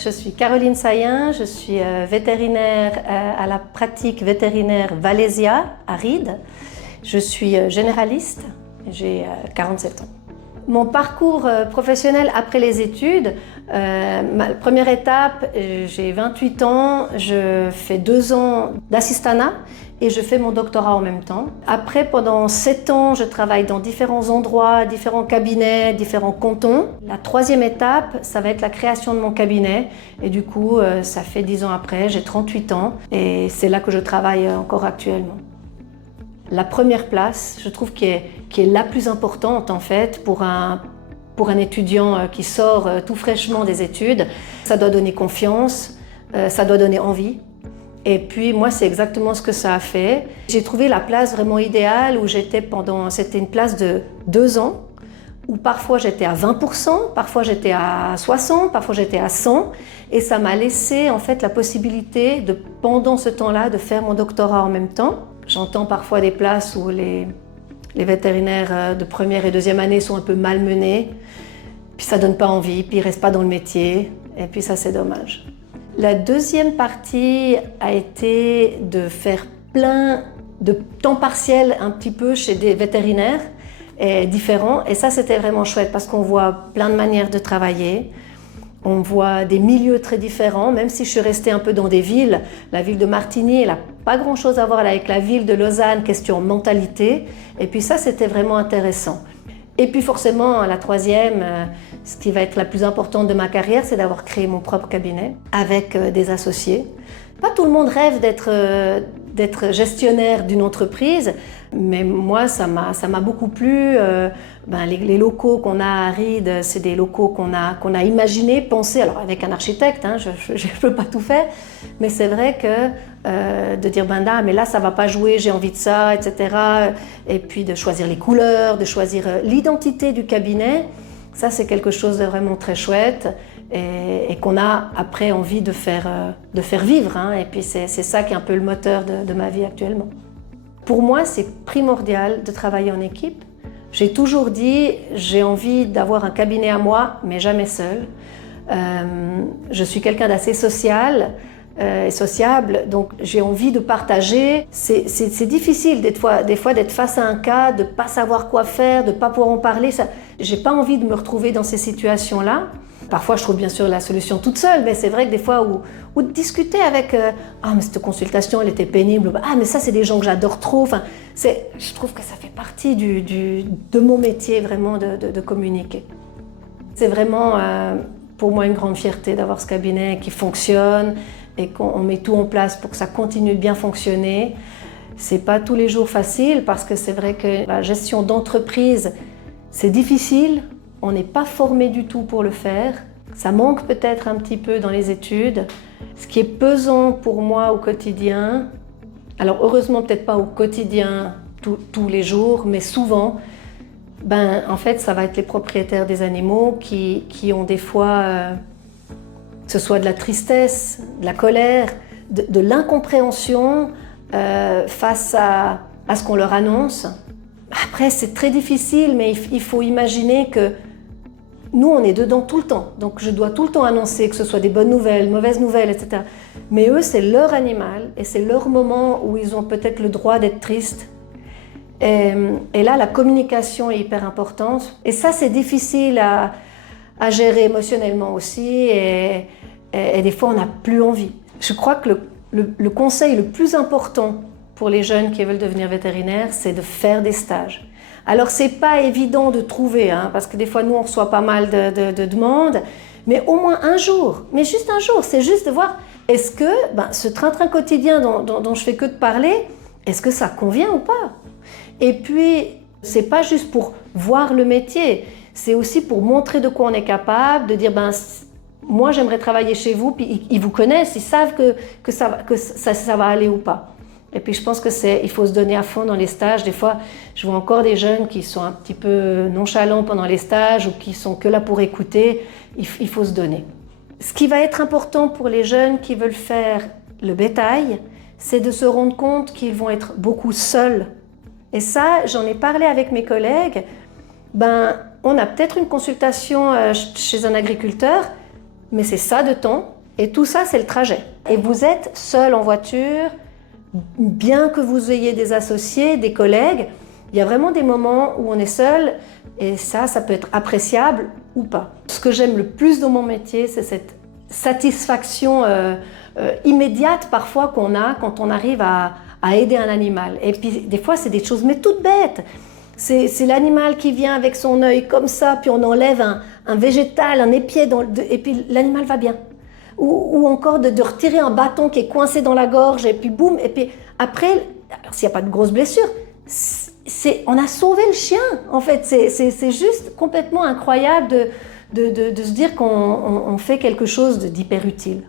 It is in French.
je suis Caroline Sayen, je suis vétérinaire à la pratique vétérinaire Valésia à Ried. Je suis généraliste, j'ai 47 ans. Mon parcours professionnel après les études, ma première étape, j'ai 28 ans, je fais 2 ans d'assistanat et je fais mon doctorat en même temps. Après, pendant 7 ans, je travaille dans différents endroits, différents cabinets, différents cantons. La 3e étape, ça va être la création de mon cabinet et du coup, ça fait 10 ans après, j'ai 38 ans et c'est là que je travaille encore actuellement. La première place, je trouve qui est la plus importante en fait pour un étudiant qui sort tout fraîchement des études. Ça doit donner confiance, ça doit donner envie. Et puis moi, c'est exactement ce que ça a fait. J'ai trouvé la place vraiment idéale où c'était une place de 2 ans, où parfois j'étais à 20%, parfois j'étais à 60%, parfois j'étais à 100%. Et ça m'a laissé en fait la possibilité pendant ce temps-là, de faire mon doctorat en même temps. J'entends parfois des places où les vétérinaires de première et deuxième année sont un peu malmenés, puis ça donne pas envie, puis ils restent pas dans le métier, et puis ça c'est dommage. La deuxième partie a été de faire plein de temps partiel un petit peu chez des vétérinaires différents, et ça c'était vraiment chouette parce qu'on voit plein de manières de travailler. On voit des milieux très différents, même si je suis restée un peu dans des villes. La ville de Martigny, elle n'a pas grand-chose à voir avec la ville de Lausanne, question mentalité. Et puis ça, c'était vraiment intéressant. Et puis forcément, la 3e, ce qui va être la plus importante de ma carrière, c'est d'avoir créé mon propre cabinet avec des associés. Pas tout le monde rêve d'être gestionnaire d'une entreprise, mais moi, ça m'a beaucoup plu. Les locaux qu'on a à Ried, c'est des locaux qu'on a imaginés, pensés, alors avec un architecte, hein, je ne peux pas tout faire, mais c'est vrai que de dire mais là ça ne va pas jouer, j'ai envie de ça, etc. Et puis de choisir les couleurs, de choisir l'identité du cabinet, ça c'est quelque chose de vraiment très chouette et qu'on a après envie de faire vivre. Hein, et puis c'est ça qui est un peu le moteur de ma vie actuellement. Pour moi, c'est primordial de travailler en équipe. J'ai toujours dit, j'ai envie d'avoir un cabinet à moi, mais jamais seul. Je suis quelqu'un d'assez social et sociable, donc j'ai envie de partager. C'est difficile des fois d'être face à un cas, de ne pas savoir quoi faire, de ne pas pouvoir en parler. Je n'ai pas envie de me retrouver dans ces situations-là. Parfois, je trouve bien sûr la solution toute seule, mais c'est vrai que des fois, ou de discuter avec « Ah, mais cette consultation, elle était pénible. Ah, mais ça, c'est des gens que j'adore trop. » Enfin, je trouve que ça fait partie de mon métier, vraiment, de communiquer. C'est vraiment, pour moi, une grande fierté d'avoir ce cabinet qui fonctionne et qu'on met tout en place pour que ça continue de bien fonctionner. C'est pas tous les jours facile parce que c'est vrai que la gestion d'entreprise, c'est difficile. On n'est pas formé du tout pour le faire. Ça manque peut-être un petit peu dans les études. Ce qui est pesant pour moi au quotidien, alors heureusement peut-être pas au quotidien tous les jours, mais souvent, en fait ça va être les propriétaires des animaux qui ont des fois, que ce soit de la tristesse, de la colère, de l'incompréhension face à ce qu'on leur annonce. Après c'est très difficile, mais il faut imaginer que nous, on est dedans tout le temps, donc je dois tout le temps annoncer que ce soit des bonnes nouvelles, mauvaises nouvelles, etc. Mais eux, c'est leur animal et c'est leur moment où ils ont peut-être le droit d'être tristes. Et là, la communication est hyper importante. Et ça, c'est difficile à gérer émotionnellement aussi. Et des fois, on n'a plus envie. Je crois que le conseil le plus important pour les jeunes qui veulent devenir vétérinaires, c'est de faire des stages. Alors, c'est pas évident de trouver, hein, parce que des fois, nous, on reçoit pas mal de demandes, mais au moins un jour, mais juste un jour, c'est juste de voir, est-ce que ce train-train quotidien dont je fais que de parler, est-ce que ça convient ou pas? Et puis, c'est pas juste pour voir le métier, c'est aussi pour montrer de quoi on est capable, de dire, moi, j'aimerais travailler chez vous, puis ils vous connaissent, ils savent que ça va aller ou pas. Et puis je pense qu'il faut se donner à fond dans les stages. Des fois, je vois encore des jeunes qui sont un petit peu nonchalants pendant les stages ou qui sont que là pour écouter. Il faut se donner. Ce qui va être important pour les jeunes qui veulent faire le bétail, c'est de se rendre compte qu'ils vont être beaucoup seuls. Et ça, j'en ai parlé avec mes collègues. On a peut-être une consultation chez un agriculteur, mais c'est ça de temps, et tout ça, c'est le trajet. Et vous êtes seul en voiture, bien que vous ayez des associés, des collègues, il y a vraiment des moments où on est seul, et ça peut être appréciable ou pas. Ce que j'aime le plus dans mon métier, c'est cette satisfaction immédiate parfois qu'on a quand on arrive à aider un animal. Et puis des fois, c'est des choses mais toutes bêtes. C'est l'animal qui vient avec son œil comme ça, puis on enlève un végétal, un épieu, et puis l'animal va bien. Ou encore de retirer un bâton qui est coincé dans la gorge, et puis boum, et puis après, s'il n'y a pas de grosses blessures, on a sauvé le chien, en fait. C'est juste complètement incroyable de se dire qu'on fait quelque chose d'hyper utile.